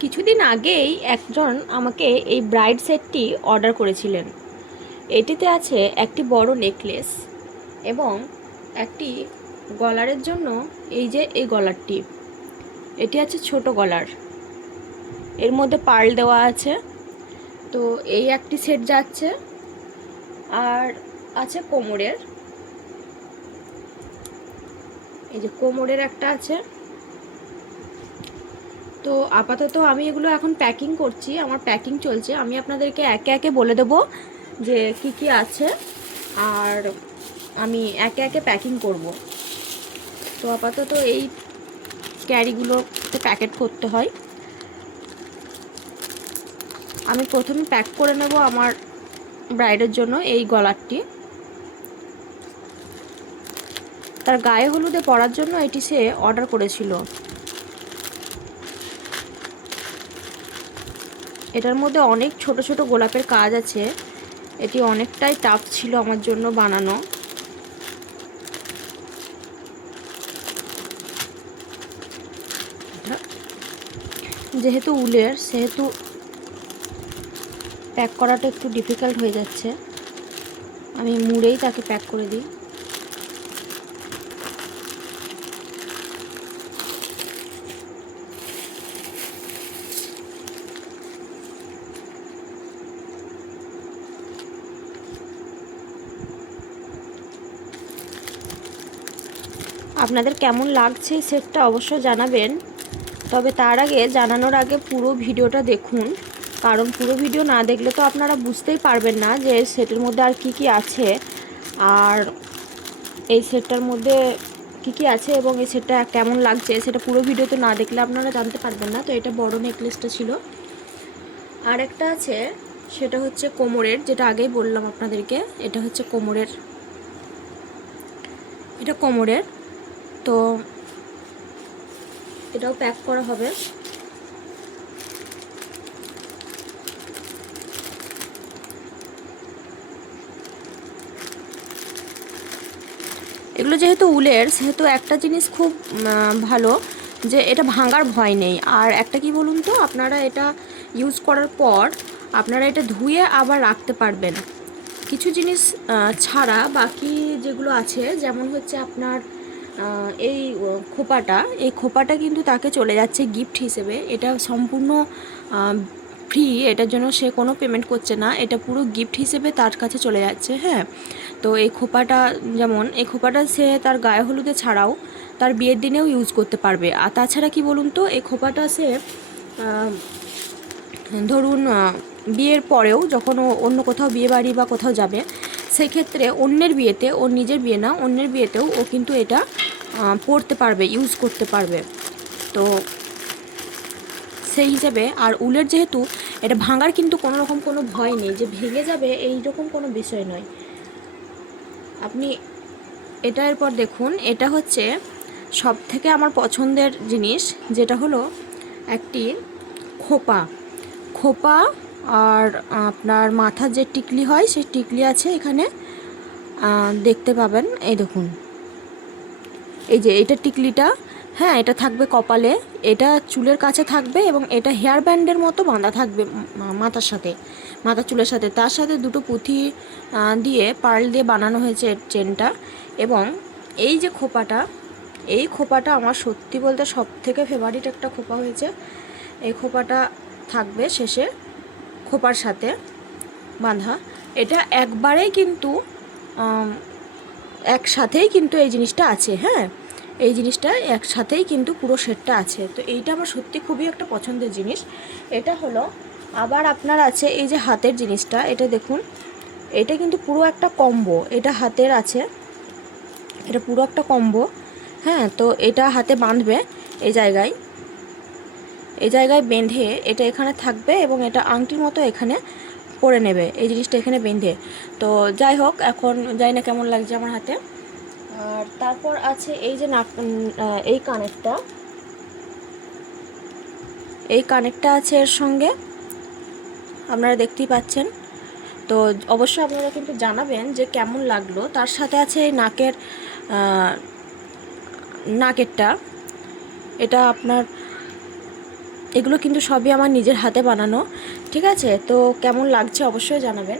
কিছুদিন আগেই একজন আমাকে এই ব্রাইড সেটটি অর্ডার করেছিলেন। এটিতে আছে একটি বড় নেকলেস এবং একটি গলারের জন্য এই যে এই গলারটি, এটি আছে ছোট গলার, এর মধ্যে পার্ল দেওয়া আছে। তো এই একটি সেট যাচ্ছে, আর আছে কোমরের, এই যে কোমরের একটা আছে। তো আপাতত আমি এগুলো এখন প্যাকিং করছি, আমার প্যাকিং চলছে। আমি আপনাদেরকে একে একে বলে দেবো যে কি কি আছে, আর আমি একে একে প্যাকিং করব। তো আপাতত এই ক্যারিগুলোতে প্যাকেট করতে হয়। আমি প্রথমে প্যাক করে নেব আমার ব্রাইডের জন্য এই গলারটি। তার গায়ে হলুদে পরার জন্য এটি সে অর্ডার করেছিল। এটার মধ্যে অনেক ছোট ছোট গোলাপের কাজ আছে। এটি অনেকটাই টাফ ছিল আমার জন্য বানানো। যেহেতু উলের, সেহেতু প্যাক করাটা একটু ডিফিকাল্ট হয়ে যাচ্ছে। আমি মুড়েই তাকে প্যাক করে দিই। আপনাদের কেমন লাগছে সেটটা অবশ্যই জানাবেন। তবে তার আগে, জানানোর আগে পুরো ভিডিওটা দেখুন, কারণ পুরো ভিডিও না দেখলে তো আপনারা বুঝতেই পারবেন না যে সেটের মধ্যে আর কি কি আছে, আর এই সেটটার মধ্যে কি কি আছে এবং এই সেটটা কেমন লাগছে সেটা পুরো ভিডিওতে না দেখলে আপনারা জানতে পারবেন না। তো এটা বড় নেকলেসটা ছিল। আর একটা আছে, সেটা হচ্ছে কোমরের, যেটা আগেই বললাম আপনাদেরকে। এটা হচ্ছে কোমরের, এটা কোমরের। তো এটাও প্যাক করা হবে। এগুলো যেহেতু উলের, সেহেতু একটা জিনিস খুব ভালো, যে এটা ভাঙার ভয় নেই। আর একটা কি বলুন তো, আপনারা এটা ইউজ করার পর আপনারা এটা ধুয়ে আবার রাখতে পারবেন। কিছু জিনিস ছাড়া বাকি যেগুলো আছে, যেমন হচ্ছে আপনার এই খোপাটা, এই খোপাটা কিন্তু তাকে চলে যাচ্ছে গিফট হিসেবে। এটা সম্পূর্ণ ফ্রি, এটার জন্য সে কোনো পেমেন্ট করছে না, এটা পুরো গিফট হিসেবে তার কাছে চলে যাচ্ছে। হ্যাঁ, তো এই খোপাটা, যেমন এই খোপাটা সে তার গায়ে হলুদে ছাড়াও তার বিয়ের দিনেও ইউজ করতে পারবে। আর তাছাড়া কি বলুন তো, এই খোপাটা সে ধরুন বিয়ের পরেও যখন ও অন্য কোথাও বিয়ে বাড়ি বা কোথাও যাবে, সেক্ষেত্রে অন্যের বিয়েতে, ওর নিজের বিয়ে না, অন্যের বিয়েতেও ও কিন্তু এটা পরতে পারবে, ইউজ করতে পারবে। তো সেই হিসেবে, আর উলের যেহেতু, এটা ভাঙার কিন্তু কোনো রকম কোনো ভয় নেই যে ভেঙে যাবে, এই রকম কোনো বিষয় নয়। আপনি এটা এরপর দেখুন, এটা হচ্ছে সব থেকে আমার পছন্দের জিনিস, যেটা হলো একটি খোপা। খোপা আর আপনার মাথার যে টিকলি হয়, সেই টিকলি আছে এখানে, দেখতে পাবেন। এই দেখুন, এই যে এটা টিকলিটা, হ্যাঁ, এটা থাকবে কপালে, এটা চুলের কাছে থাকবে এবং এটা হেয়ার ব্যান্ডের মতো বাঁধা থাকবে মাথার সাথে, মাথার চুলের সাথে। তার সাথে দুটো পুঁথি দিয়ে, পার্ল দিয়ে বানানো হয়েছে চেনটা। এবং এই যে খোপাটা, এই খোপাটা আমার সত্যি বলতে সব থেকে ফেভারিট একটা খোপা হয়েছে। এই খোপাটা থাকবে শেষে খোপার সাথে বাঁধা। এটা একবারেই কিন্তু একসাথেই কিন্তু এই জিনিসটা আছে। হ্যাঁ, এই জিনিসটা একসাথেই কিন্তু পুরো সেটটা আছে। তো এইটা আমার সত্যি খুবই একটা পছন্দের জিনিস। এটা হলো, আবার আপনার আছে এই যে হাতের জিনিসটা, এটা দেখুন, এটা কিন্তু পুরো একটা কম্বো। এটা হাতের আছে, এটা পুরো একটা কম্বো। হ্যাঁ, তো এটা হাতে বাঁধবে, এই জায়গায়, এই জায়গায় বেঁধে এটা এখানে থাকবে এবং এটা আংটির মতো এখানে পরে নেবে, এই জিনিসটা এখানে বেঁধে। তো যাই হোক, এখন জানি না কেমন লাগছে আমার হাতে। আর তারপর আছে এই যে এই কানেরটা, এই কানেরটা আছে এর সঙ্গে, আপনারা দেখতেই পাচ্ছেন। তো অবশ্যই আপনারা কিন্তু জানাবেন যে কেমন লাগলো। তার সাথে আছে এই নাকেরটা, এটা আপনার এগুলো কিন্তু সবই আমার নিজের হাতে বানানো, ঠিক আছে? তো কেমন লাগছে অবশ্যই জানাবেন।